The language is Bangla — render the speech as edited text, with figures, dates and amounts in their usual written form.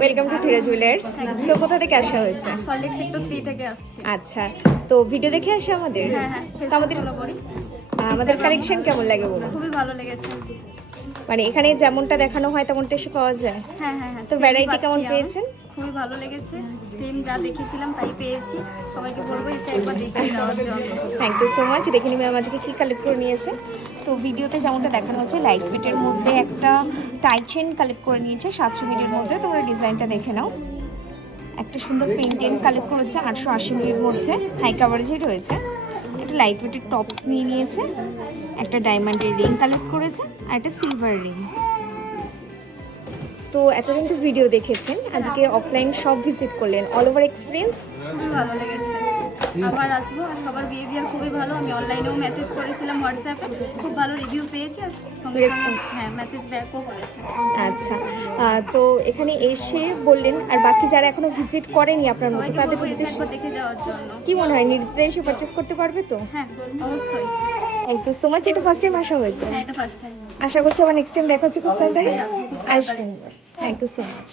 Welcome to ধীরা jewellers. তো কোথা থেকে আসা হয়েছে? সল্টলেক সেক্টর 3 থেকে আসছি। আচ্ছা, তো ভিডিও দেখে আসে আমাদের। হ্যাঁ হ্যাঁ, তো আমাদের ফলো করি। আমাদের কালেকশন কেমন লাগে বলুন? খুবই ভালো লেগেছে। মানে এখানে যেমনটা দেখানো হয় তেমনটা এসে পাওয়া যায়? হ্যাঁ হ্যাঁ হ্যাঁ, তো same ভ্যারাইটি পাচ্ছি কেমন আমি। পেয়েছেন? খুবই ভালো লেগেছে, সেম যা দেখেছিলাম তাই পেয়েছি। সবাইকে বলবো এসে একবার দেখে যাওয়ার জন্য। Thank you so much. দেখে নিবে আজকে কী কালেক্ট করে নিয়েছে। তো ভিডিওতে যেমনটা দেখানো হচ্ছে লাইট ওয়েটের মধ্যে একটা টাইট চেন কালেক্ট করে নিয়েছে 700 মিলির মধ্যে। তোমরা ডিজাইনটা দেখে নাও। একটা সুন্দর পেন্টেন কালেক্ট করেছে 880 মিলির মধ্যে, হাই কাভারেজই রয়েছে। একটা লাইট ওয়েটের টপস নিয়ে নিয়েছে, একটা ডায়মন্ডের রিং কালেক্ট করেছে আর একটা সিলভার রিং। তো এতদিন তো ভিডিও দেখেছেন, আজকে অফলাইন সব ভিজিট করলেন, অল ওভার এক্সপিরিয়েন্স খুবই ভালো লেগেছে, আবার আসবো। আর সবার বিহেভিয়ার খুবই ভালো। আমি অনলাইনেও মেসেজ করেছিলাম, হোয়াটসঅ্যাপে খুব ভালো রিভিউ পেয়েছি আর সঙ্গে সঙ্গে হ্যাঁ মেসেজ ব্যাকও করেছে। আচ্ছা, তো এখানে এসে বললেন, আর বাকি যারা এখনো ভিজিট করেনি আপনার মতো সবাইকে তাদের বলবো এসে উদ্দেশ্যে একবার দেখে যাওয়ার জন্য। কি মনে হয়, নির্দ্বিধায় এসে পারচেস করতে পারবে তো? হ্যাঁ অবশ্যই। Thank you so much. এটা ফার্স্ট টাইম আসা হয়েছে, হ্যাঁ এটা ফার্স্ট টাইম। আশা করছি আবার নেক্সট টাইম দেখা হচ্ছে কোথায় আসবেন। Thank you so much.